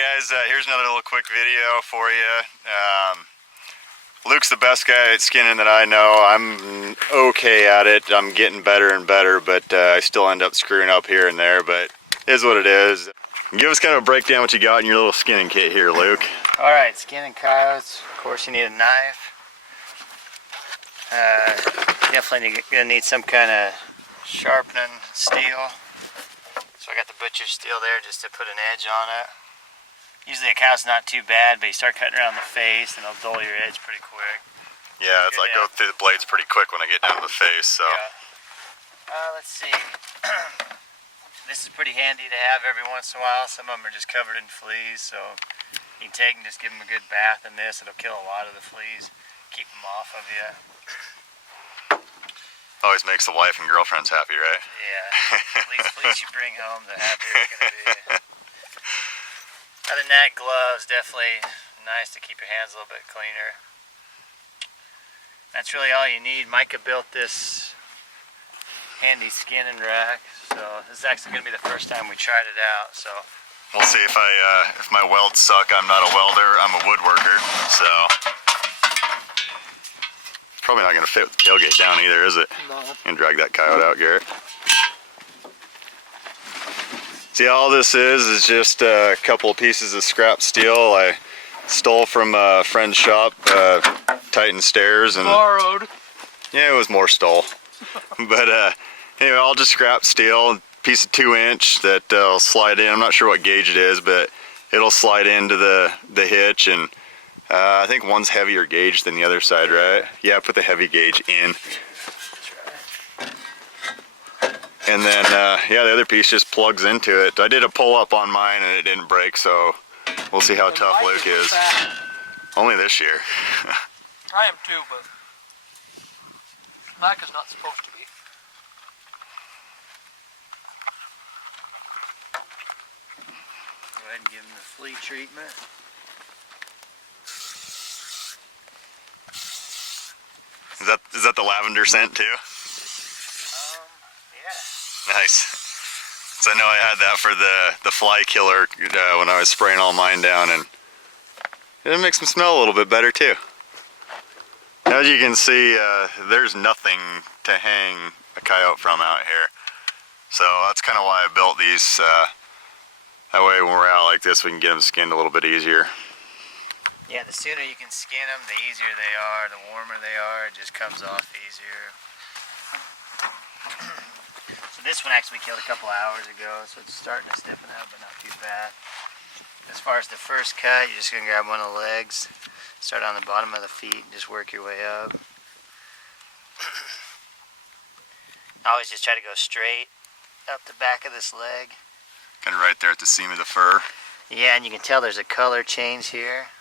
guys, here's another little quick video for you. Luke's the best guy at skinning that I know. I'm okay at it. I'm getting better and better, but I still end up screwing up here and there, but it is what it is. Give us kind of a breakdown what you got in your little skinning kit here, Luke. Alright, skinning coyotes. Of course you need a knife. Definitely gonna need some kind of sharpening steel. So I got the butcher's steel there just to put an edge on it. Usually a cow's not too bad, but you start cutting around the face and it'll dull your edge pretty quick. Yeah, it's like go through the blades pretty quick when I get down to the face, so. Yeah. Let's see. This is pretty handy to have every once in a while. Some of them are just covered in fleas, so you can take and just give them a good bath in this. It'll kill a lot of the fleas, keep them off of you. Always makes the wife and girlfriends happy, right? Yeah. At least fleas you bring home, the happier it's going to be. Other than that, gloves, definitely nice to keep your hands a little bit cleaner. That's really all you need. Micah built this handy skinning rack, so this is actually going to be the first time we tried it out. So we'll see if my welds suck. I'm not a welder. I'm a woodworker, so it's probably not going to fit with the tailgate down either, is it? No. And drag that coyote out, Garrett. See, all this is just a couple of pieces of scrap steel I stole from a friend's shop, Titan Stairs, and borrowed. Yeah, it was more stole. But anyway, all just scrap steel, piece of 2-inch that will slide in. I'm not sure what gauge it is, but it'll slide into the hitch, and I think one's heavier gauge than the other side, right? Yeah, put the heavy gauge in. And then, yeah, the other piece just plugs into it. I did a pull-up on mine and it didn't break, so we'll see how tough Luke is. Only this year. I am too, but Micah's not supposed to be. Go ahead and give him the flea treatment. Is that the lavender scent too? Yeah. Nice. So I know I had that for the fly killer when I was spraying all mine down, and it makes them smell a little bit better too. As you can see, there's nothing to hang a coyote from out here. So that's kind of why I built these. That way when we're out like this, we can get them skinned a little bit easier. Yeah, the sooner you can skin them, the easier they are, the warmer they are, it just comes off easier. So this one actually killed a couple hours ago, so it's starting to stiffen up, but not too bad. As far as the first cut, you're just going to grab one of the legs, start on the bottom of the feet, and just work your way up. I always just try to go straight up the back of this leg. Kind of right there at the seam of the fur. Yeah, and you can tell there's a color change here.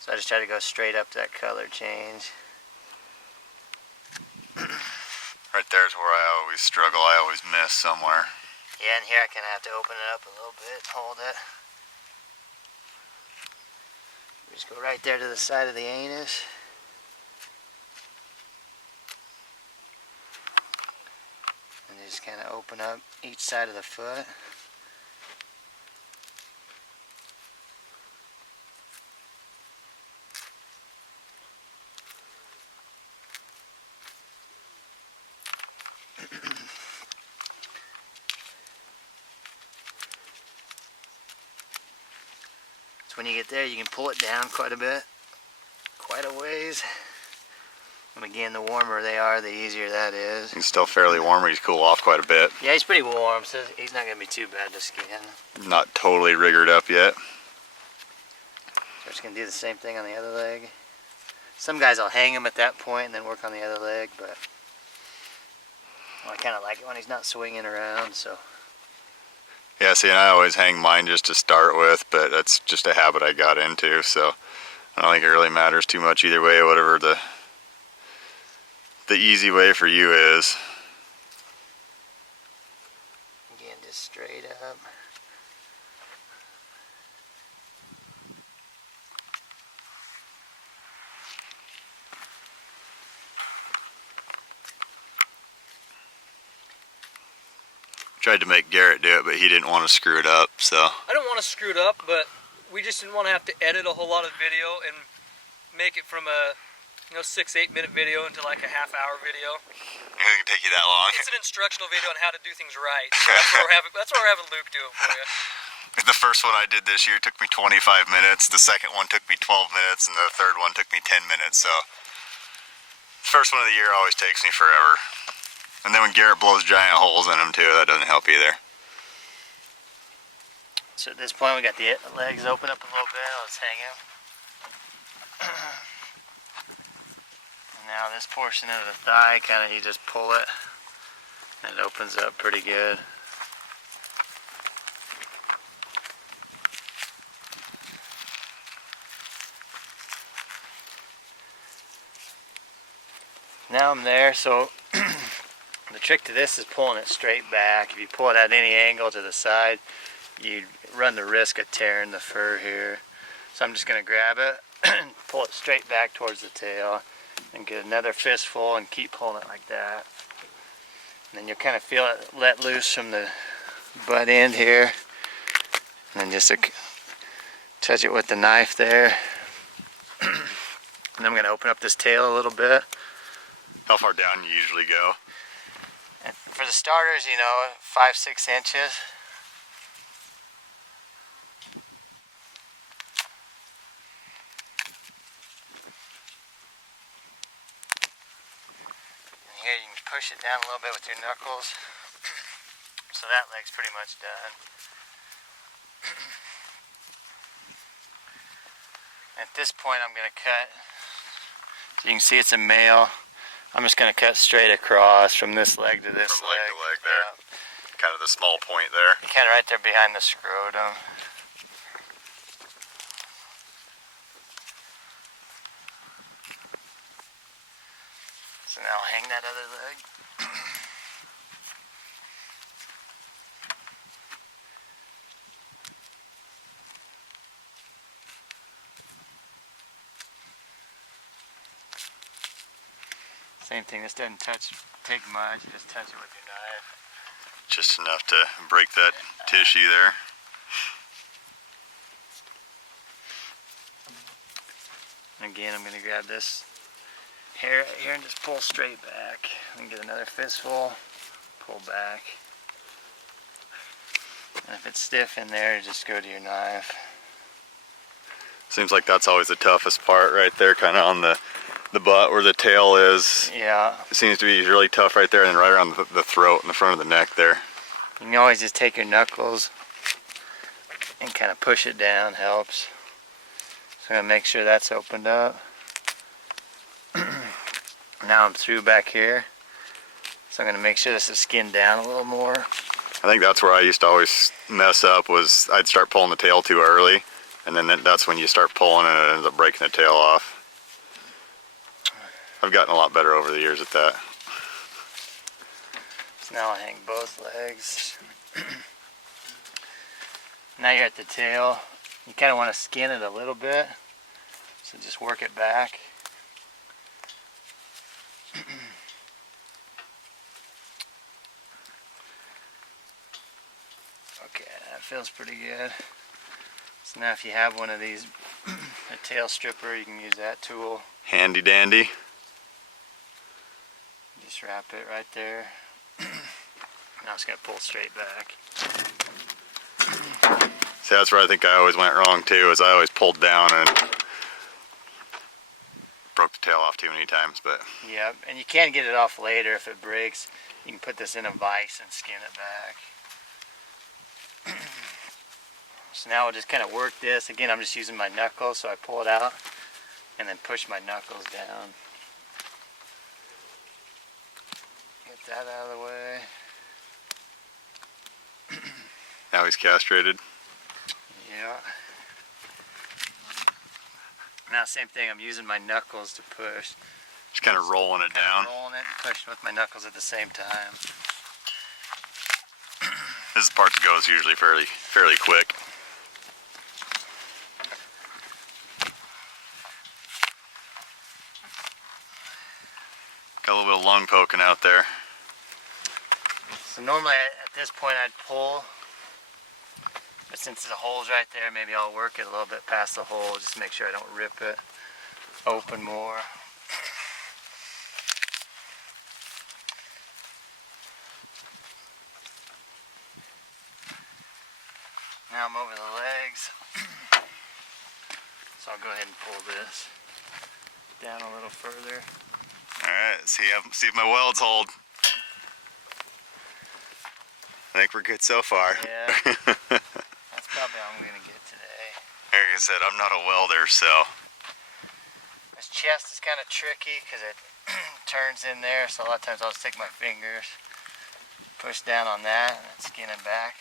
So I just try to go straight up that color change. Right there's where I always struggle. I always miss somewhere. Yeah, and here I kind of have to open it up a little bit, hold it. We just go right there to the side of the anus. And just kind of open up each side of the foot. So when you get there, you can pull it down quite a bit, quite a ways. And again, the warmer they are, the easier that is. He's still fairly warm, he's cool off quite a bit. Yeah, he's pretty warm, so he's not going to be too bad to skin. Not totally rigored up yet. So we're just going to do the same thing on the other leg. Some guys will hang him at that point and then work on the other leg, but I kind of like it when he's not swinging around, so. Yeah, see, and I always hang mine just to start with, but that's just a habit I got into, so I don't think it really matters too much either way, whatever the easy way for you is. Again, just straight up. Tried to make Garrett do it, but he didn't want to screw it up, so. I don't want to screw it up, but we just didn't want to have to edit a whole lot of video and make it from a 6-8 minute video into like a half-hour video. It can take you that long. It's an instructional video on how to do things right. So that's why we're having Luke do it for you. The first one I did this year took me 25 minutes, the second one took me 12 minutes, and the third one took me 10 minutes, so the first one of the year always takes me forever. And then when Garrett blows giant holes in them too, that doesn't help either. So at this point we got the legs open up a little bit. Let's hang him. And now this portion of the thigh, kind of you just pull it and it opens up pretty good. Now I'm there, so the trick to this is pulling it straight back. If you pull it at any angle to the side, you run the risk of tearing the fur here. So I'm just going to grab it and pull it straight back towards the tail and get another fistful and keep pulling it like that. And then you'll kind of feel it let loose from the butt end here. And then just touch it with the knife there. And then I'm going to open up this tail a little bit. How far down you usually go? And for the starters, 5-6 inches. And here you can push it down a little bit with your knuckles. So that leg's pretty much done. At this point I'm going to cut. So you can see it's a male. I'm just going to cut straight across from this leg to this leg. From leg to leg there. Yeah. Kind of the small point there. Kind of right there behind the scrotum. So now I'll hang that other leg. Same thing, this doesn't take much, you just touch it with your knife. Just enough to break that tissue there. Again, I'm going to grab this hair right here and just pull straight back. And get another fistful, pull back. And if it's stiff in there, just go to your knife. Seems like that's always the toughest part right there, kind of on the butt where the tail is. Yeah. It seems to be really tough right there, and then right around the throat and the front of the neck there. You can always just take your knuckles and kind of push it down, helps. So I'm going to make sure that's opened up. Now I'm through back here. So I'm going to make sure this is skinned down a little more. I think that's where I used to always mess up, was I'd start pulling the tail too early, and then that's when you start pulling and it ends up breaking the tail off. I've gotten a lot better over the years at that. So now I hang both legs. Now you're at the tail. You kind of want to skin it a little bit. So just work it back. Okay, that feels pretty good. So now if you have one of these, a tail stripper, you can use that tool. Handy dandy. Just wrap it right there. Now it's going to pull straight back. See, that's where I think I always went wrong too, is I always pulled down and broke the tail off too many times. But Yep, and you can get it off later if it breaks. You can put this in a vise and skin it back. So now we'll just kind of work this. Again, I'm just using my knuckles, so I pull it out and then push my knuckles down. Get that out of the way. now he's castrated. Yeah. Now same thing, I'm using my knuckles to push. Just kind of rolling it down. Rolling it and pushing with my knuckles at the same time. This part goes usually fairly quick. Got a little bit of lung poking out there. So normally at this point I'd pull But since the hole's right there, maybe I'll work it a little bit past the hole, just to make sure I don't rip it open more. Now I'm over the legs. So I'll go ahead and pull this down a little further. Alright, see if my welds hold. I think we're good so far. Yeah. That's probably all I'm gonna get today. Like I said, I'm not a welder, so. This chest is kind of tricky because it turns in there, so a lot of times I'll just take my fingers, push down on that, and skin it back.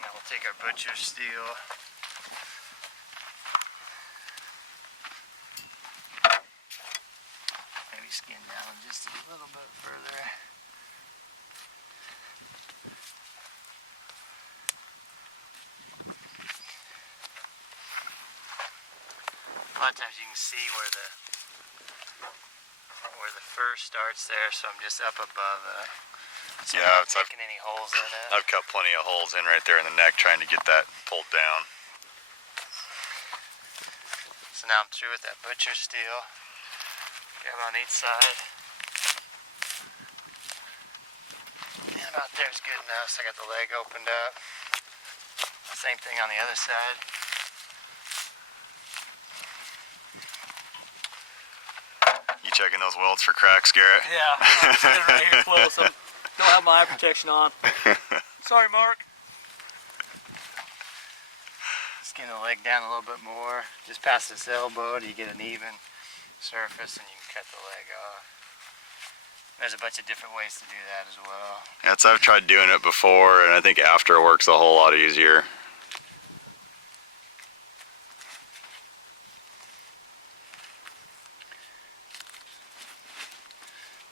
Now we'll take our butcher's steel. Maybe skin down just a little bit further. A lot of times you can see where the fur starts there, so I'm just up above it. So Yeah, I'm not it's I've making any holes in it. cut plenty of holes in right there in the neck trying to get that pulled down. So now I'm through with that butcher steel. Grab on each side. And about there's good enough, so I got the leg opened up. Same thing on the other side. You checking those welds for cracks, Garrett? Yeah, I'm sitting right here close. I don't have my eye protection on. Sorry, Mark. Skin the leg down a little bit more. Just past this elbow till you get an even surface and you can cut the leg off. There's a bunch of different ways to do that as well. That's I've tried doing it before, and I think after it works a whole lot easier.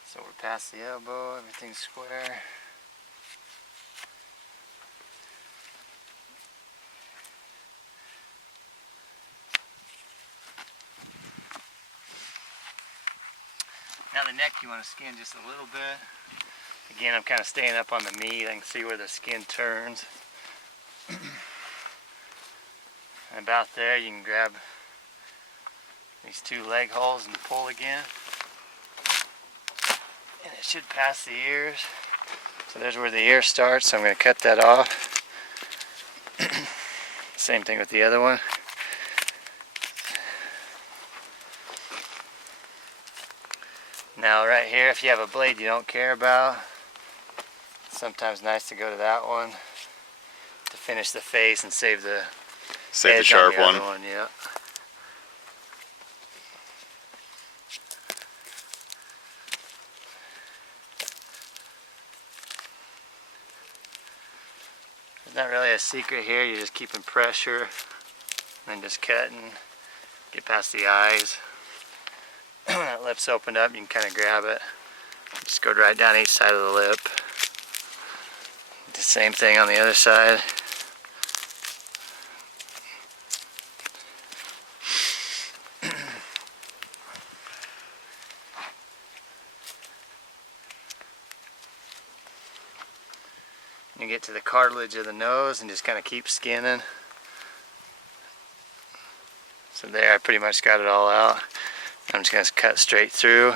So we're past the elbow, everything's square. Now the neck you want to skin just a little bit. Again, I'm kind of staying up on the meat. I can see where the skin turns. And about there you can grab these two leg holes and pull again. And it should pass the ears. So there's where the ear starts, so I'm going to cut that off. Same thing with the other one. Now right here, if you have a blade you don't care about, it's sometimes nice to go to that one to finish the face and save the edge sharp on the one. other one. Yeah. There's not really a secret here, you're just keeping pressure and then just cutting, get past the eyes. When that lip's opened up, you can kind of grab it. Just go right down each side of the lip. The same thing on the other side. You get to the cartilage of the nose and just kind of keep skinning. So there, I pretty much got it all out. I'm just going to cut straight through.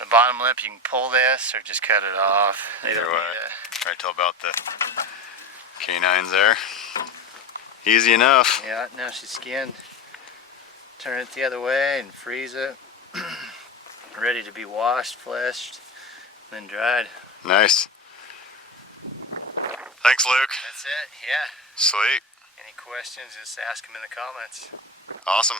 The bottom lip, you can pull this or just cut it off. Either way. Right till about the canines there. Easy enough. Yeah, now she's skinned. Turn it the other way and freeze it. Ready to be washed, fleshed, then dried. Nice. Thanks, Luke. That's it, yeah. Sweet. Any questions, just ask them in the comments. Awesome.